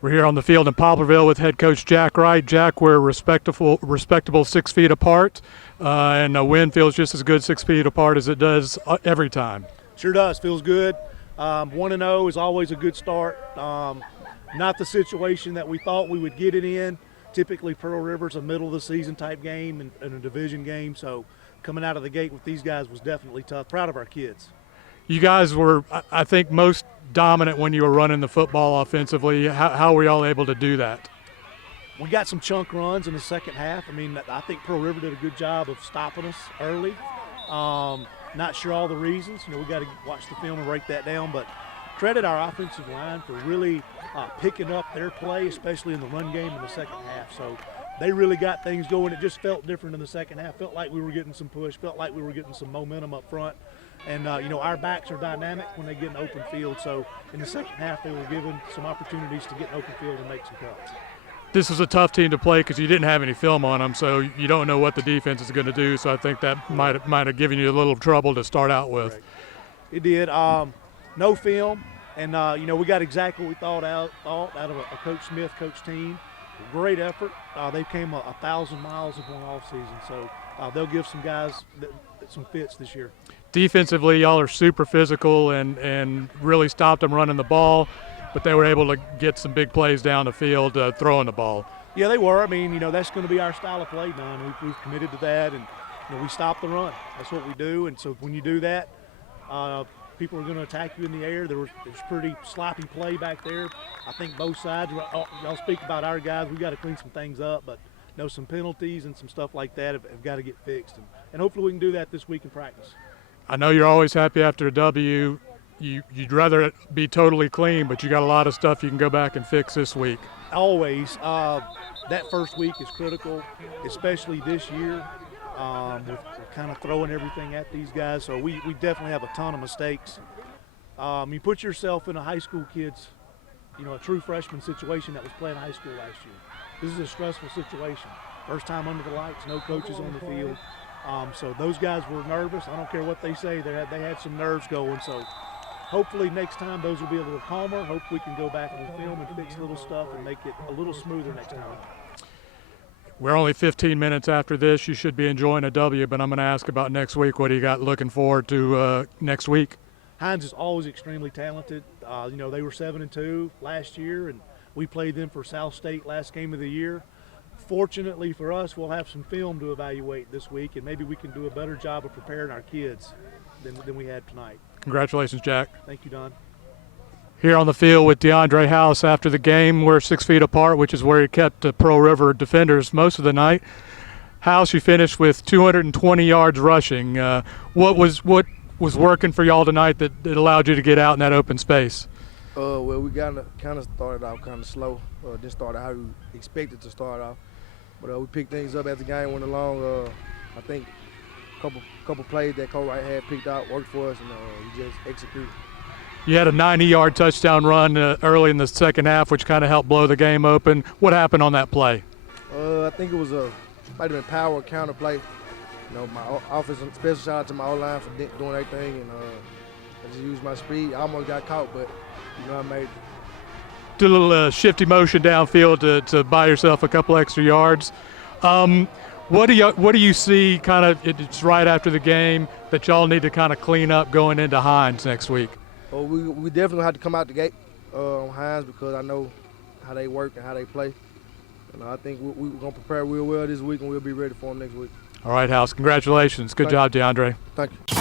We're here on the field in Poplarville with head coach Jack Wright. Jack, we're respectable 6 feet apart, and the wind feels just as good 6 feet apart as it does every time. Sure does. Feels good. 1-0 is always a good start. Not the situation that we thought we would get it in. Typically, Pearl River's a middle of the season type game and a division game, so coming out of the gate with these guys was definitely tough. Proud of our kids. You guys were, I think, most dominant when you were running the football offensively. How were y'all able to do that? We got some chunk runs in the second half. I mean, I think Pearl River did a good job of stopping us early. Not sure all the reasons. We got to watch the film and break that down, but credit our offensive line for really picking up their play, especially in the run game in the second half. So they really got things going. It just felt different in the second half. Felt like we were getting some push, felt like we were getting some momentum up front. And, our backs are dynamic when they get in open field. So in the second half, they were given some opportunities to get in open field and make some cuts. This is a tough team to play because you didn't have any film on them, so you don't know what the defense is going to do. So I think that might have given you a little trouble to start out with. Correct. It did. No film, and we got exactly what we thought out of a Coach Smith coach team. Great effort. They came 1,000 miles in one off season, so they'll give some guys some fits this year. Defensively, y'all are super physical and really stopped them running the ball, but they were able to get some big plays down the field throwing the ball. Yeah, they were. I mean, that's going to be our style of play, Don. We've committed to that, and we stop the run. That's what we do, and so when you do that, people are going to attack you in the air. There's pretty sloppy play back there. I think both sides. Y'all speak about our guys. We got to clean some things up, but some penalties and some stuff like that have got to get fixed, and hopefully we can do that this week in practice. I know you're always happy after a W. You'd rather it be totally clean, but you got a lot of stuff you can go back and fix this week. Always. That first week is critical, especially this year. We're kind of throwing everything at these guys, so we definitely have a ton of mistakes. You put yourself in a high school kid's, a true freshman situation that was playing high school last year. This is a stressful situation. First time under the lights, no coaches on the field. So those guys were nervous. I don't care what they say. They had some nerves going. So hopefully next time those will be a little calmer. Hope we can go back and film and fix little stuff and make it a little smoother next time. We're only 15 minutes after this. You should be enjoying a W, but I'm going to ask about next week. What do you got looking forward to next week? Hines is always extremely talented. They were 7-2 last year, and we played them for South State last game of the year. Fortunately for us, we'll have some film to evaluate this week, and maybe we can do a better job of preparing our kids than we had tonight. Congratulations, Jack. Thank you, Don. Here on the field with Deondre House after the game. We're 6 feet apart, which is where he kept the Pearl River defenders most of the night. House, you finished with 220 yards rushing. What was working for y'all tonight that allowed you to get out in that open space? Well, we kind of started off kind of slow. Didn't start out how we expected to start off. But we picked things up as the game went along. I think a couple plays that Coach Wright had picked out worked for us, and we just executed. You had a 90-yard touchdown run early in the second half, which kind of helped blow the game open. What happened on that play? I think it was might have been power counter play. My offensive special shout out to my O-line for doing everything, and I just used my speed. I almost got caught, but I made it. Did a little shifty motion downfield to buy yourself a couple extra yards. What do you see kind of, it's right after the game, that y'all need to kind of clean up going into Hines next week? Well, we definitely have to come out the gate on Hines because I know how they work and how they play. And I think we're going to prepare real well this week, and we'll be ready for them next week. All right, House. Congratulations. Good job, DeAndre. Thank you.